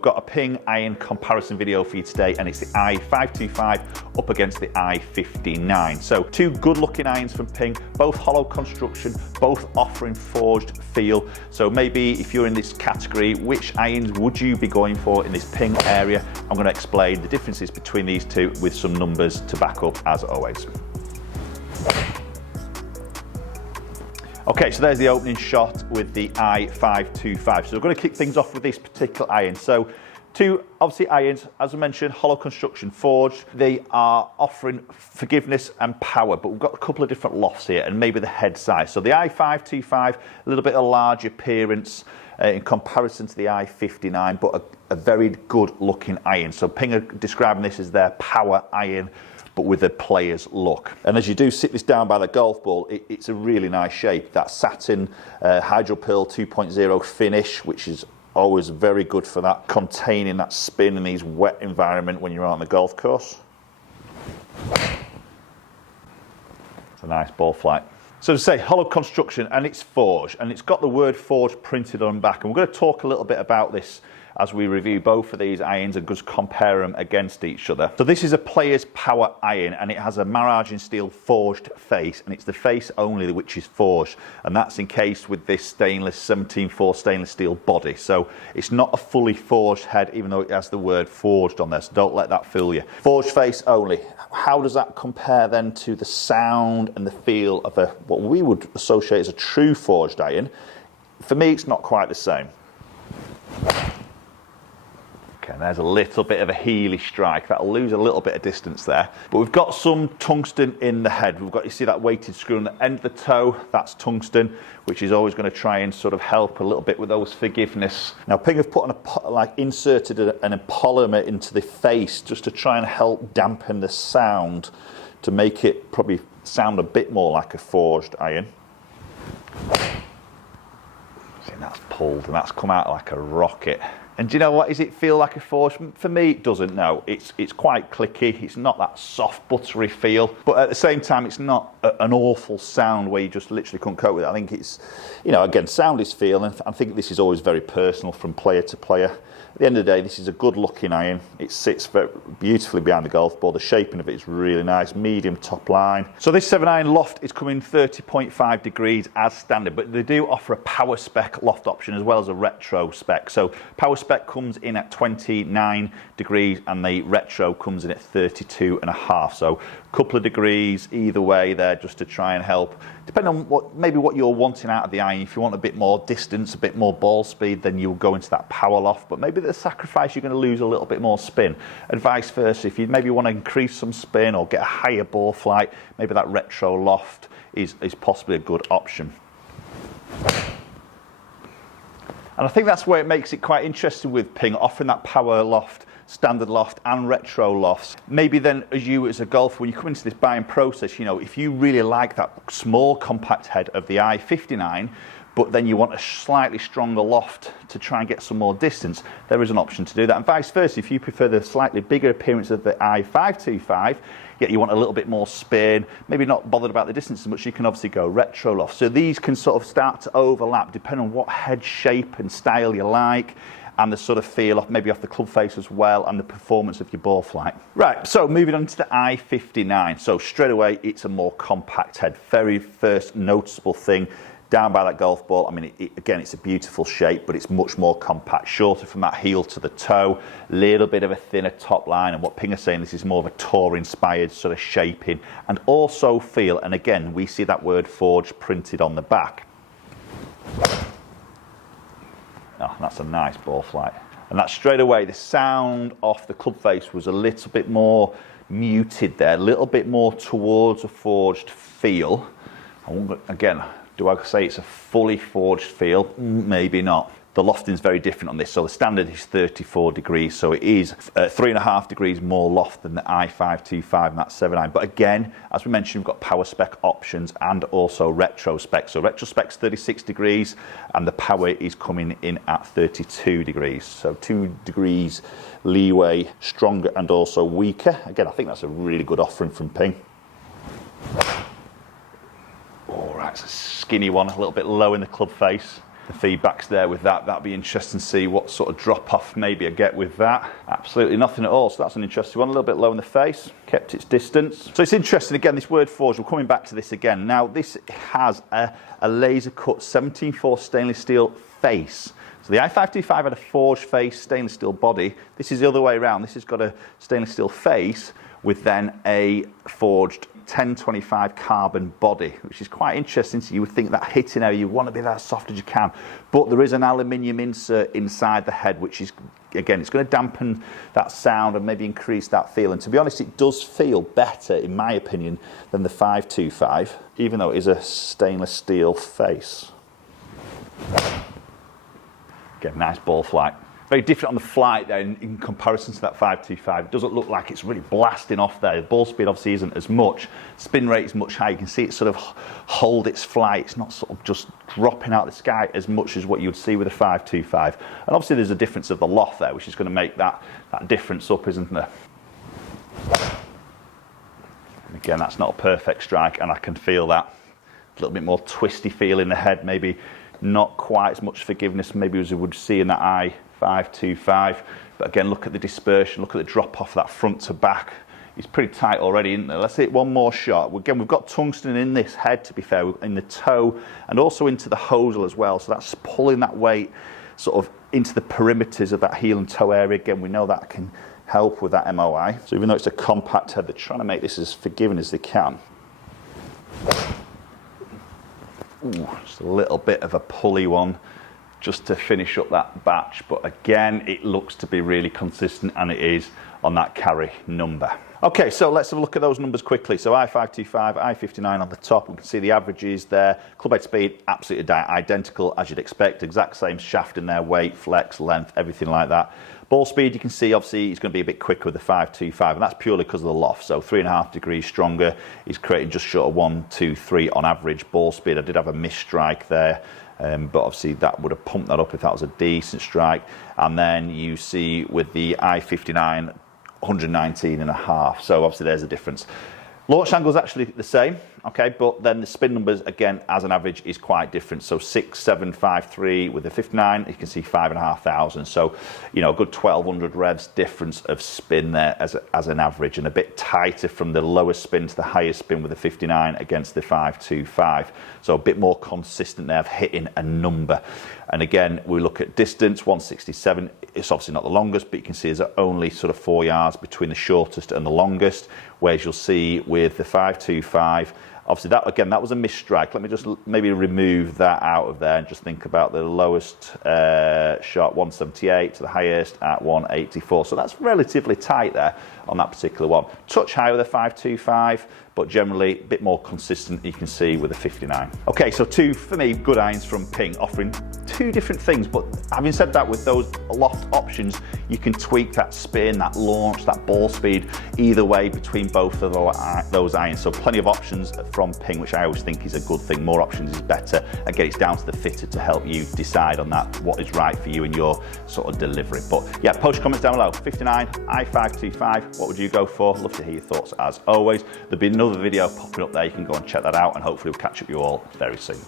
Got a Ping iron comparison video for you today, and it's the i525 up against the i59. So two good looking irons from Ping, both hollow construction, both offering forged feel. So maybe if you're in this category, which irons would you be going for in this Ping area? I'm going to explain the differences between these two with some numbers to back up as always. Okay, so there's the opening shot with the i525. So we're going to kick things off with this particular iron. So two, obviously, irons, as I mentioned, hollow construction forged. They are offering forgiveness and power, but we've got a couple of different lofts here and maybe the head size. So the i525, a little bit of large appearance in comparison to the i59, but a very good looking iron. So Ping are describing this as their power iron, but with a player's look. And as you do sit this down by the golf ball, it's a really nice shape. That satin Hydro Pearl 2.0 finish, which is always very good for that, containing that spin in these wet environment when you're out on the golf course. It's a nice ball flight. So to say, hollow construction, and it's forged, and it's got the word forged printed on the back. And we're going to talk a little bit about this as we review both of these irons and just compare them against each other. So this is a player's power iron, and it has a Maragin steel forged face, and it's the face only which is forged, and that's encased with this stainless 17.4 stainless steel body. So it's not a fully forged head, even though it has the word forged on there, so don't let that fool you. Forged face only. How does that compare then to the sound and the feel of what we would associate as a true forged iron? For me, it's not quite the same. And there's a little bit of a heely strike. That'll lose a little bit of distance there. But we've got some tungsten in the head. We've got, you see that weighted screw on the end of the toe, that's tungsten, which is always going to try and sort of help a little bit with those forgiveness. Now Ping have put inserted an polymer into the face just to try and help dampen the sound, to make it probably sound a bit more like a forged iron. See, that's pulled and that's come out like a rocket. And do you know what? Does it feel like a forged? For me, it doesn't. No, it's quite clicky. It's not that soft, buttery feel. But at the same time, it's not an awful sound where you just literally couldn't cope with it. I think it's, you know, again, sound is feel, and I think this is always very personal from player to player. At the end of the day, this is a good looking iron. It sits very beautifully behind the golf ball. The shaping of it is really nice, medium top line. So this 7-iron loft is coming 30.5 degrees as standard, but they do offer a power spec loft option as well as a retro spec. So power spec comes in at 29 degrees and the retro comes in at 32.5. So a couple of degrees either way there, just to try and help. Depending on what you're wanting out of the iron. If you want a bit more distance, a bit more ball speed, then you'll go into that power loft. But maybe the sacrifice, you're going to lose a little bit more spin. And vice versa, if you maybe want to increase some spin or get a higher ball flight, maybe that retro loft is possibly a good option. And I think that's where it makes it quite interesting with Ping, offering that power loft, standard loft and retro lofts. Maybe then as a golfer, when you come into this buying process, you know, if you really like that small compact head of the i59, but then you want a slightly stronger loft to try and get some more distance, there is an option to do that. And vice versa, if you prefer the slightly bigger appearance of the i525, yet you want a little bit more spin, maybe not bothered about the distance as much, you can obviously go retro loft. So these can sort of start to overlap depending on what head shape and style you like, and the sort of feel maybe off the club face as well, and the performance of your ball flight. Right, so moving on to the i59. So straight away, it's a more compact head. Very first noticeable thing down by that golf ball. I mean, again, it's a beautiful shape, but it's much more compact, shorter from that heel to the toe, little bit of a thinner top line, and what Ping are saying, this is more of a tour-inspired sort of shaping, and also feel, and again, we see that word forged printed on the back. Oh, that's a nice ball flight. And that straight away, the sound off the club face was a little bit more muted there, a little bit more towards a forged feel. Again, do I say it's a fully forged feel? Maybe not. The lofting is very different on this. So the standard is 34 degrees. So it is 3.5 degrees more loft than the i525 and that 7-iron. But again, as we mentioned, we've got power spec options and also retro spec. So retro spec's 36 degrees and the power is coming in at 32 degrees. So 2 degrees leeway, stronger and also weaker. Again, I think that's a really good offering from Ping. All right, it's a skinny one, a little bit low in the club face. the feedback's there with that. That'd be interesting to see what sort of drop off maybe I get with that. Absolutely nothing at all, so that's an interesting one. A little bit low in the face, kept its distance. So it's interesting, again, this word forged, we're coming back to this again. Now this has a laser cut 17/4 stainless steel face. So the i525 had a forged face, stainless steel body. This is the other way around. This has got a stainless steel face with then a forged 1025 carbon body, which is quite interesting. So you would think that hitting area, you want to be that soft as you can, but there is an aluminium insert inside the head, which is, again, it's going to dampen that sound and maybe increase that feel. And to be honest, it does feel better, in my opinion, than the 525, even though it is a stainless steel face. Again, nice ball flight. Very different on the flight there in comparison to that 525. It doesn't look like it's really blasting off there. The ball speed obviously isn't as much. Spin rate is much higher. You can see it sort of hold its flight. It's not sort of just dropping out of the sky as much as what you would see with a 525. And obviously there's a difference of the loft there, which is going to make that difference up, isn't there? And again, that's not a perfect strike, and I can feel that. A little bit more twisty feel in the head, maybe not quite as much forgiveness maybe as we would see in that i525, but again, look at the dispersion, look at the drop off that front to back. It's pretty tight already, isn't there? Let's hit one more shot. Again, we've got tungsten in this head, to be fair, in the toe and also into the hosel as well, so that's pulling that weight sort of into the perimeters of that heel and toe area. Again, we know that can help with that MOI. So even though it's a compact head, they're trying to make this as forgiving as they can. Ooh, just a little bit of a pulley one just to finish up that batch, but again, it looks to be really consistent, and it is on that carry number. Okay, so let's have a look at those numbers quickly. So i525, i59 on the top, we can see the averages there. Club head speed, absolutely identical as you'd expect, exact same shaft in there, weight, flex, length, everything like that. Ball speed, you can see obviously it's going to be a bit quicker with the 525, and that's purely because of the loft. So 3.5 degrees stronger. He's creating just short of 1, 2, 3 on average. Ball speed, I did have a missed strike there, but obviously that would have pumped that up if that was a decent strike. And then you see with the i59, 119.5. So obviously there's a difference. Launch angle is actually the same, okay, but then the spin numbers, again, as an average, is quite different. So 6,753 with the 59, you can see 5,500. So, you know, a good 1,200 revs difference of spin there as an average, and a bit tighter from the lowest spin to the highest spin with the 59 against the 525. So a bit more consistent there of hitting a number. And again, we look at distance, 167. It's obviously not the longest, but you can see there's only sort of 4 yards between the shortest and the longest, whereas you'll see with the 525, obviously that, again, that was a missed strike. Let me just maybe remove that out of there and just think about the lowest shot, 178, to the highest at 184. So that's relatively tight there on that particular one. Touch higher with a 525, but generally a bit more consistent, you can see, with a 59. Okay, so two, for me, good irons from Ping, offering two different things, but having said that, with those loft options, you can tweak that spin, that launch, that ball speed, either way between both of those irons. So plenty of options from Ping, which I always think is a good thing. More options is better. Again, it's down to the fitter to help you decide on that, what is right for you in your sort of delivery. But yeah, post your comments down below. 59, i525, what would you go for? Love to hear your thoughts as always. There'll be another video popping up there. You can go and check that out, and hopefully we'll catch up with you all very soon.